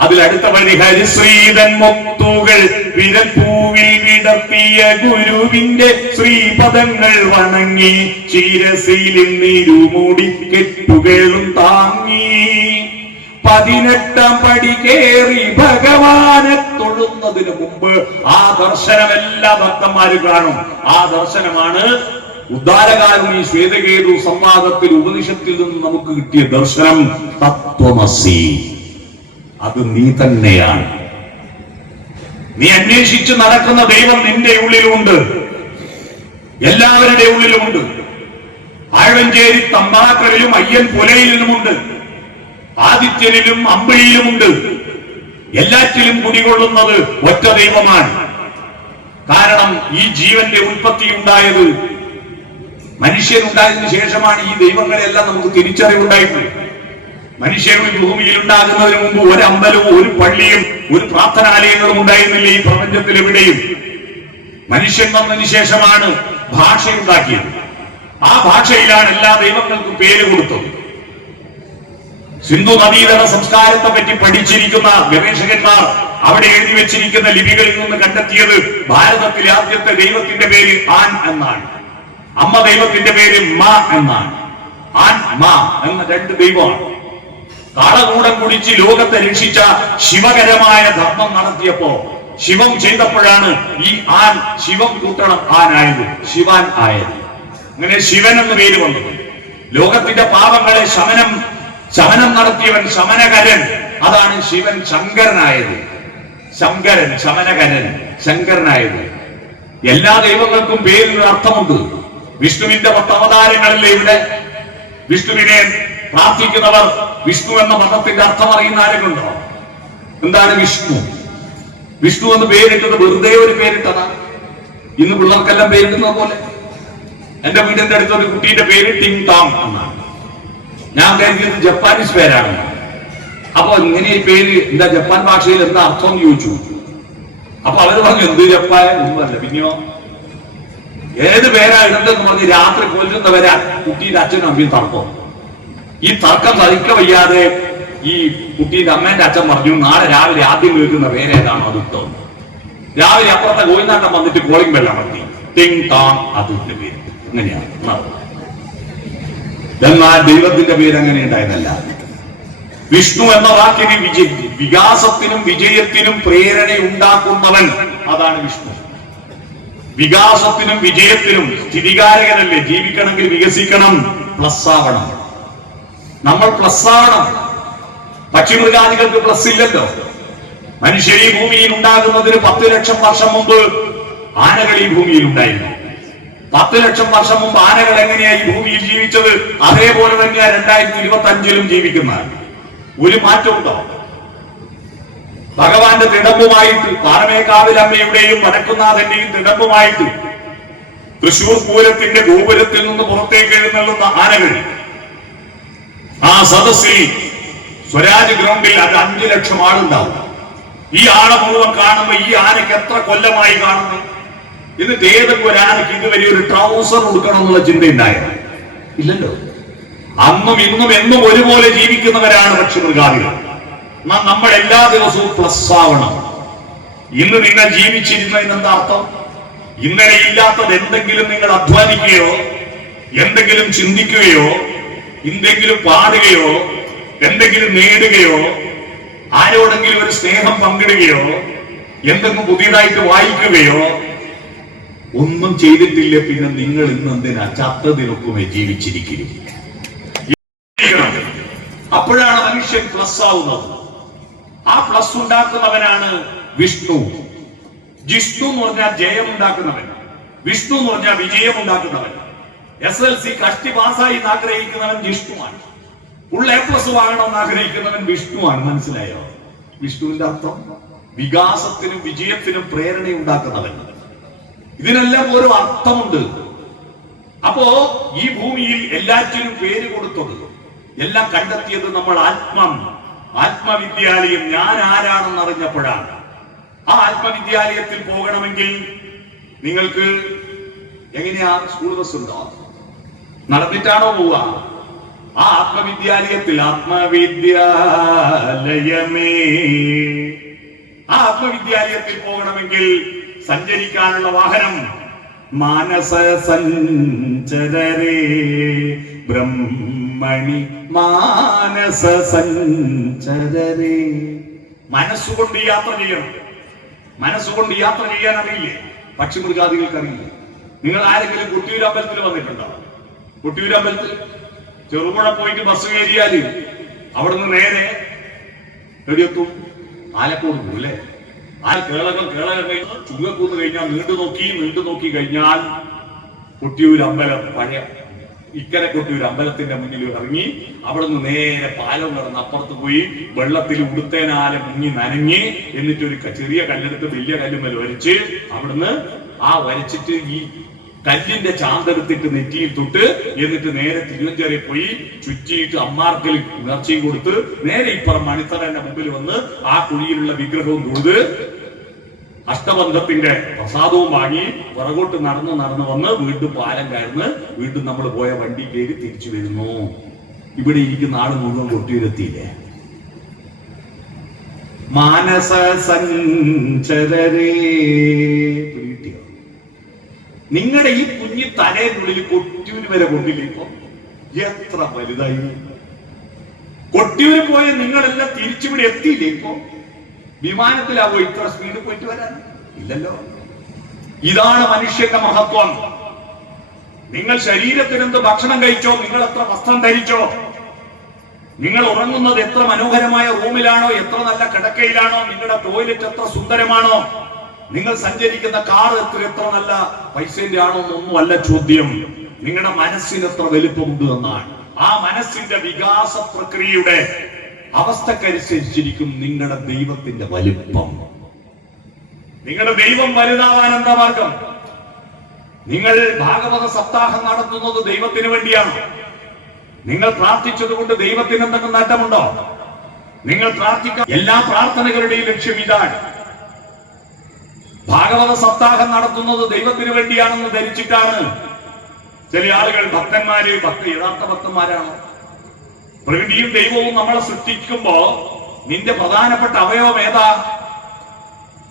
അതിലടുത്ത വഴി ഹരിശ്രീതൻ മുത്തുകൾ. വിരൽപൂവിൽ കിടത്തിയ ഗുരുവിന്റെ ശ്രീപദങ്ങൾ വണങ്ങി. ചീരസിയിൽ നിരുമൂടി കെട്ടുകളും താങ്ങി. പതിനെട്ടാം പടി കേറി ഭഗവാനെ തൊഴുന്നതിന് മുമ്പ് ആ ദർശനം എല്ലാ ഭക്തന്മാരും കാണും. ആ ദർശനമാണ് ഉദ്ധാരകാരുണി ശ്വേതകേതു സംവാദത്തിൽ ഉപനിഷത്തിൽ നിന്ന് നമുക്ക് കിട്ടിയ ദർശനം തത്വമസി. അത് നീ തന്നെയാണ്. നീ അന്വേഷിച്ച് നടക്കുന്ന ദൈവം നിന്റെ ഉള്ളിലുണ്ട്. എല്ലാവരുടെ ഉള്ളിലുമുണ്ട്. ആഴ്വഞ്ചേരി തമ്പാക്കരയിലും അയ്യൻ പുലയിലുമുണ്ട് ആദിത്യനിലും അമ്പിളിയിലുമുണ്ട്. എല്ലാറ്റിലും കുടികൊള്ളുന്നത് ഒറ്റ ദൈവമാണ്. കാരണം ഈ ജീവന്റെ ഉൽപ്പത്തി ഉണ്ടായത് മനുഷ്യനുണ്ടായതിനു ശേഷമാണ് ഈ ദൈവങ്ങളെല്ലാം നമുക്ക് തിരിച്ചറിവുണ്ടായിട്ടുള്ളത്. മനുഷ്യർ ഭൂമിയിൽ ഉണ്ടാകുന്നതിന് മുമ്പ് ഒരു അമ്പലവും ഒരു പള്ളിയും ഒരു പ്രാർത്ഥനാലയങ്ങളും ഉണ്ടായിരുന്നില്ല ഈ പ്രപഞ്ചത്തിൽ എവിടെയും. മനുഷ്യൻ വന്നതിന് ശേഷമാണ് ഭാഷ ഉണ്ടാക്കിയത്. ആ ഭാഷയിലാണ് എല്ലാ ദൈവങ്ങൾക്കും പേര് കൊടുത്തത്. സിന്ധു നദീതട സംസ്കാരത്തെ പറ്റി പഠിച്ചിരിക്കുന്ന ഗവേഷകന്മാർ അവിടെ എഴുതി വെച്ചിരിക്കുന്ന ലിപികളിൽ നിന്ന് കണ്ടെത്തിയത് ഭാരതത്തിലെ ആദ്യത്തെ ദൈവത്തിന്റെ പേര് ആൻ എന്നാണ്. അമ്മ ദൈവത്തിന്റെ പേര് മ എന്നാണ്. ആൻ മ എന്ന രണ്ട് ദൈവമാണ്. കാളകൂടം കുടിച്ച് ലോകത്തെ രക്ഷിച്ച ശിവകരമായ ധർമ്മം നടത്തിയപ്പോ ശിവം ചെയ്തപ്പോഴാണ് ഈ ആൻ ശിവം കൂട്ടണം ആനായത് ശിവാൻ ആയത്. അങ്ങനെ ശിവൻ എന്ന് പേര് വന്നത്. ലോകത്തിന്റെ പാപങ്ങളെ ശമനം ശമനം നടത്തിയവൻ ശമനകരൻ അതാണ് ശിവൻ ശങ്കരനായത്. ശങ്കരൻ ശമനകരൻ ശങ്കരനായത്. എല്ലാ ദൈവങ്ങൾക്കും പേരിൽ അർത്ഥമുണ്ട് വിഷ്ണുവിന്റെ പത്ത് അവതാരങ്ങളിലെ ഇവിടെ? വിഷ്ണുവിനെ പ്രാർത്ഥിക്കുന്നവർ വിഷ്ണു എന്ന പദത്തിന്റെ അർത്ഥം അറിയുന്ന ആരെങ്കിലുണ്ടോ എന്താണ് വിഷ്ണു? വിഷ്ണു എന്ന് പേരിട്ടത് വെറുതെ ഒരു പേരിട്ടതാ. ഇന്ന് പിള്ളേർക്കെല്ലാം പേരിടുന്ന പോലെ. എന്റെ വീടിന്റെ അടുത്ത് ഒരു കുട്ടിയുടെ പേര് ടിങ് ടോങ് എന്നാണ്. ഞാൻ കരുതിയത് ജപ്പാനീസ് പേരാണ്. അപ്പൊ ഇങ്ങനെ ഈ പേര് എന്താ ജപ്പാൻ ഭാഷയിൽ എന്താ അർത്ഥം എന്ന് ചോദിച്ചു. അപ്പൊ അവർ പറഞ്ഞു എന്ത് ജപ്പാൻ? ഒന്നുമല്ല പിന്നെയോ? ഏത് പേരാ ഇടണ്ടെന്ന് പറഞ്ഞ് രാത്രി കൊല്ലുന്നവരാ കുട്ടിയുടെ അച്ഛനും അമ്മയും തർക്കം ഈ തർക്കം സഹിക്ക വയ്യാതെ ഈ കുട്ടീന്റെ അമ്മേന്റെ അച്ഛൻ പറഞ്ഞു നാളെ രാവിലെ ആദ്യം കേൾക്കുന്ന പേര് അത് ഇട്ടോന്ന് രാവിലെ അപ്പുറത്തെ ഗോവിന്ദാട്ടം വന്നിട്ട് കോളിംഗ് ബെല്ല നടത്തി ടിങ് താ അതിന്റെ പേര്. അങ്ങനെയാണ്. എന്നാൽ ദൈവത്തിന്റെ പേര് അങ്ങനെ ഉണ്ടായിരുന്നല്ല വിഷ്ണു എന്ന വാക്കിന് വിജയ വികാസത്തിനും വിജയത്തിനും പ്രേരണ ഉണ്ടാക്കുന്നവൻ അതാണ് വിഷ്ണു. വികാസത്തിനും വിജയത്തിനും സ്ഥിതികാരകനല്ലേ? ജീവിക്കണമെങ്കിൽ വികസിക്കണം പ്ലസ് ആവണം. നമ്മൾ പ്ലസ് ആണ് പക്ഷിമൃഗാദികൾക്ക് പ്ലസ് ഇല്ലല്ലോ. മനുഷ്യർ ഈ ഭൂമിയിൽ ഉണ്ടാകുന്നതിന് പത്ത് ലക്ഷം വർഷം മുമ്പ് ആനകൾ ഈ ഭൂമിയിൽ ഉണ്ടായിരുന്നു. പത്ത് ലക്ഷം വർഷം മുമ്പ് ആനകൾ എങ്ങനെയാ ഈ ഭൂമിയിൽ ജീവിച്ചത്? അതേപോലെ തന്നെയാ രണ്ടായിരത്തി ഇരുപത്തി അഞ്ചിലും ജീവിക്കുന്നത്. ഒരു മാറ്റമുണ്ടോ ഭഗവാന്റെ തിടമ്പുമായിട്ട് പാറമേക്കാവിലമ്മയുടെയും വടക്കുന്നാഥന്റെയും തിടമ്പുമായിട്ട് തൃശൂർ പൂരത്തിന്റെ ഗോപുരത്തിൽ നിന്ന് പുറത്തേക്ക് എഴുന്നള്ളുന്ന ആനകൾ ആ സദസ്സിൽ സ്വരാജ് ഗ്രൗണ്ടിൽ അത് അഞ്ചു ലക്ഷം ആളുണ്ടാവും. ഈ ആളെ മുഴുവൻ കാണുമ്പോ ഈ ആനയ്ക്ക് എത്ര കൊല്ലമായി കാണുന്നു? എന്നിട്ട് ഏതെങ്കിലും ഒരു ആനയ്ക്ക് ഇതുവരെ ഒരു ട്രൗസർ കൊടുക്കണം എന്നുള്ള ചിന്ത ഉണ്ടായത് ഇല്ലല്ലോ. അന്നും ഇന്നും എന്നും ഒരുപോലെ ജീവിക്കുന്നവരാണ് പക്ഷിമൃഗാദികൾ എന്നാൽ നമ്മൾ എല്ലാ ദിവസവും പ്ലസ് ആവണം. ഇന്ന് നിങ്ങൾ ജീവിച്ചിരുന്നതിന് എന്താ അർത്ഥം? ഇന്നലെ ഇല്ലാത്തത് എന്തെങ്കിലും നിങ്ങൾ അധ്വാനിക്കുകയോ എന്തെങ്കിലും ചിന്തിക്കുകയോ എന്തെങ്കിലും പാടുകയോ എന്തെങ്കിലും നേടുകയോ ആരോടെങ്കിലും ഒരു സ്നേഹം പങ്കിടുകയോ എന്തെങ്കിലും പുതിയതായിട്ട് വായിക്കുകയോ ഒന്നും ചെയ്തിട്ടില്ല പിന്നെ നിങ്ങൾ ഇന്ന് എന്തിനാ ചത്തതിനൊപ്പമേ ജീവിച്ചിരിക്കുന്നു? അപ്പോഴാണ് മനുഷ്യൻ പ്ലസ് ആവുന്നത്. ആ പ്ലസ് ഉണ്ടാക്കുന്നവനാണ് വിഷ്ണു. ജിഷ്ണു എന്ന് പറഞ്ഞാൽ ജയം ഉണ്ടാക്കുന്നവൻ വിഷ്ണു എന്ന് പറഞ്ഞാൽ വിജയം ഉണ്ടാക്കുന്നവൻ എസ് എൽ സി കഷ്ടി പാസ്സായി ആഗ്രഹിക്കുന്നവൻ ജിഷ്ണുവാണ് ഉള്ള എ പ്ലസ് വാങ്ങണമെന്ന് ആഗ്രഹിക്കുന്നവൻ വിഷ്ണുവാണ്. മനസ്സിലായോ? വിഷ്ണുവിന്റെ അർത്ഥം വികാസത്തിനും വിജയത്തിനും പ്രേരണ ഉണ്ടാക്കുന്നവൻ ഇതിനെല്ലാം ഓരോ അർത്ഥമുണ്ട്. അപ്പോ ഈ ഭൂമിയിൽ എല്ലാറ്റിനും പേര് കൊടുത്തത് എല്ലാം കണ്ടെത്തിയത് നമ്മൾ ആത്മം. ആത്മവിദ്യാലയം ഞാൻ ആരാണെന്ന് അറിഞ്ഞപ്പോഴാണ്. ആ ആത്മവിദ്യാലയത്തിൽ പോകണമെങ്കിൽ നിങ്ങൾക്ക് എങ്ങനെയാ സ്കൂൾ ബസ് ഉണ്ടോ? നടന്നിട്ടാണോ പോവുക? ആ ആത്മവിദ്യാലയത്തിൽ ആത്മവിദ്യാലയമേ. ആ ആത്മവിദ്യാലയത്തിൽ പോകണമെങ്കിൽ സഞ്ചരിക്കാനുള്ള വാഹനം മാനസ സഞ്ചരേ ബ്രഹ്മണി മാനസ സഞ്ചരേ മനസ്സുകൊണ്ട് യാത്ര ചെയ്യണം. മനസ്സുകൊണ്ട് യാത്ര ചെയ്യാൻ അറിയില്ലേ പക്ഷിമൃഗാദികൾക്ക് അറിയില്ലേ നിങ്ങൾ ആരെങ്കിലും കുട്ടിയൂർ അമ്പലത്തിൽ വന്നിട്ടുണ്ടോ? കുട്ടിയൂർ അമ്പലത്തിൽ ചെറുപുഴ പോയിട്ട് ബസ് കയറിയാൽ അവിടുന്ന് നേരെ എവിടെയെത്തും ആലക്കോട് അല്ലേ? ആ കേളകൾ കേളകം കഴിഞ്ഞ് ചുങ്കക്കൂന്ന് കഴിഞ്ഞാൽ നീണ്ടു നോക്കി നീണ്ടു നോക്കി കഴിഞ്ഞാൽ കൊട്ടിയൂർ അമ്പലം പഴയ ഇക്കരെ കൊട്ടിയൂർ അമ്പലത്തിന്റെ മുന്നിൽ ഇറങ്ങി അവിടുന്ന് നേരെ പാലം കടന്ന് അപ്പുറത്ത് പോയി വെള്ളത്തിൽ ഉടുത്തേനാലെ മുങ്ങി നനഞ്ഞ് എന്നിട്ട് ഒരു ചെറിയ കല്ലെടുത്ത് വലിയ കല്ലുമ്മൽ വരച്ച് അവിടുന്ന് ആ വരച്ചിട്ട് ഈ കല്ലിന്റെ ചാന്തെടുത്തിട്ട് നെറ്റിയിൽ തൊട്ട് എന്നിട്ട് നേരെ തിരുവഞ്ചേരി പോയി ചുറ്റിയിട്ട് അമ്മാർക്കൽ നേർച്ചയും കൊടുത്ത് നേരെ ഇപ്പുറം മണിത്തറന്റെ മുമ്പിൽ വന്ന് ആ കുഴിയിലുള്ള വിഗ്രഹവും തൊഴുത് അഷ്ടബന്ധത്തിന്റെ പ്രസാദവും വാങ്ങി പുറകോട്ട് നടന്ന് നടന്ന് വന്ന് വീണ്ടും പാലം കയർന്ന് വീണ്ടും നമ്മൾ പോയ വണ്ടി കയറി തിരിച്ചു വരുന്നു. ഇവിടെ ഇരിക്കുന്ന ആൾ മുഴുവൻ കൊട്ടിയിലെത്തിയില്ലേ മാനസ സഞ്ചരേ പിടികിട്ടിയോ? നിങ്ങളുടെ ഈ കുഞ്ഞി തലയിനുള്ളിൽ കൊട്ടിയൂര് വരെ കൊണ്ടില്ലേ ഇപ്പൊ എത്ര വലുതായി? കൊട്ടിയൂര് പോയ നിങ്ങളെല്ലാം തിരിച്ചിവിടെ എത്തിയില്ലേ ഇപ്പൊ വിമാനത്തിലാവോ ഇത്ര സ്പീഡ് പോയിട്ട് വരാൻ? ഇല്ലല്ലോ. ഇതാണ് മനുഷ്യന്റെ മഹത്വം. നിങ്ങൾ ശരീരത്തിന് എന്ത് ഭക്ഷണം കഴിച്ചോ? നിങ്ങൾ എത്ര വസ്ത്രം ധരിച്ചോ? നിങ്ങൾ ഉറങ്ങുന്നത് എത്ര മനോഹരമായ റൂമിലാണോ? എത്ര നല്ല കിടക്കയിലാണോ? നിങ്ങളുടെ ടോയ്ലറ്റ് എത്ര സുന്ദരമാണോ? നിങ്ങൾ സഞ്ചരിക്കുന്ന കാർ എത്ര എത്ര നല്ല പൈസന്റെ ആണോ ഒന്നുമല്ല ചോദ്യം. നിങ്ങളുടെ മനസ്സിന് എത്ര വലിപ്പമുണ്ട് എന്നാണ്. ആ മനസ്സിന്റെ വികാസ പ്രക്രിയയുടെ അവസ്ഥക്കനുസരിച്ചിരിക്കും നിങ്ങളുടെ ദൈവത്തിന്റെ വലിപ്പം. നിങ്ങളുടെ ദൈവം വലുതാവാൻ എന്താ മാർഗം? നിങ്ങൾ ഭാഗവത സപ്താഹം നടത്തുന്നത് ദൈവത്തിന് വേണ്ടിയാണ്. നിങ്ങൾ പ്രാർത്ഥിച്ചത് കൊണ്ട് ദൈവത്തിന് എന്തെങ്കിലും നേട്ടമുണ്ടോ? നിങ്ങൾ പ്രാർത്ഥിക്ക എല്ലാ പ്രാർത്ഥനകളുടെയും ലക്ഷ്യം ഇതാണ്. ഭാഗവത സപ്താഹം നടത്തുന്നത് ദൈവത്തിന് വേണ്ടിയാണെന്ന് ധരിച്ചിട്ടാണ്. ചില ആളുകൾ ഭക്തന്മാര് ഭക്ത യഥാർത്ഥ ഭക്തന്മാരാണ്. പ്രകൃതിയും ദൈവവും നമ്മളെ സൃഷ്ടിക്കുമ്പോ നിന്റെ പ്രധാനപ്പെട്ട അവയവം ഏതാ?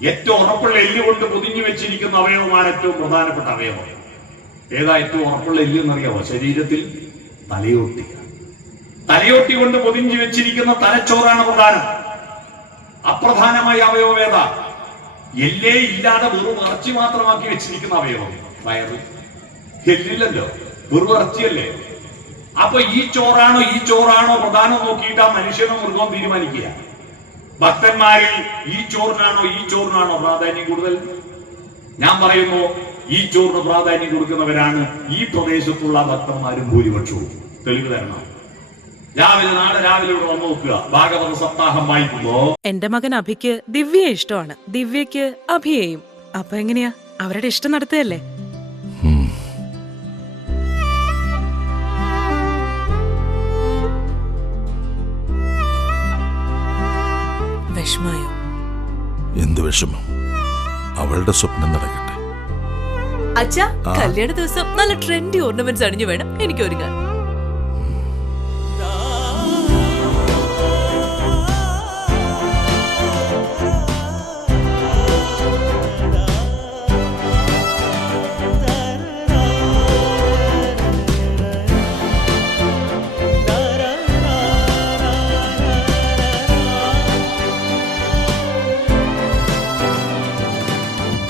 ഏറ്റവും ഉറപ്പുള്ള എല്ല് കൊണ്ട് പൊതിഞ്ഞു വെച്ചിരിക്കുന്ന അവയവമാണ് ഏറ്റവും പ്രധാനപ്പെട്ട അവയവം. ഏതാ ഏറ്റവും ഉറപ്പുള്ള എല്ല് എന്നറിയാമോ ശരീരത്തിൽ തലയോട്ടി. തലയോട്ടി കൊണ്ട് പൊതിഞ്ഞു വെച്ചിരിക്കുന്ന തലച്ചോറാണ് പ്രധാനം. അപ്രധാനമായ അവയവം ഏതാ? എല്ലേ ഇല്ലാതെ വെറും ഇറച്ചി മാത്രമാക്കി വെച്ചിരിക്കുന്ന അവയവം വയറ്. എല്ലില്ലല്ലോ. വെറും ഇറച്ചിയല്ലേ? അപ്പൊ ഈ ചോറാണോ ഈ ചോറാണോ പ്രധാനം നോക്കിയിട്ട് ആ മനുഷ്യനോ മൃഗവും തീരുമാനിക്കുക. ഭക്തന്മാരിൽ ഈ ചോറിനാണോ ഈ ചോറിനാണോ പ്രാധാന്യം കൂടുതൽ? ഞാൻ പറയുന്നു ഈ ചോറിന് പ്രാധാന്യം കൊടുക്കുന്നവരാണ് ഈ പ്രദേശത്തുള്ള ഭക്തന്മാരും ഭൂരിപക്ഷവും. തെളിവ് തരണം. രാവിലെ നാളെ രാവിലെ ഇവിടെ വന്നു നോക്കുക. ഭാഗവത സപ്താഹം വായിക്കുമ്പോ എന്റെ മകൻ അഭിക്ക് ദിവ്യയെ ഇഷ്ടമാണ്. ദിവ്യക്ക് അഭിയെയും. അപ്പൊ എങ്ങനെയാ? അവരുടെ ഇഷ്ടം നടത്തുകയല്ലേ? വിഷമായോ? എന്ത് വിഷമം? അവളുടെ സ്വപ്നം നടക്കട്ടെ. അച്ഛാ കല്യാണ ദിവസം നല്ല ട്രെൻഡി ഓർണമെന്റ്സ് അണിഞ്ഞു വേണം. എനിക്ക് ഒരുങ്ങാൻ.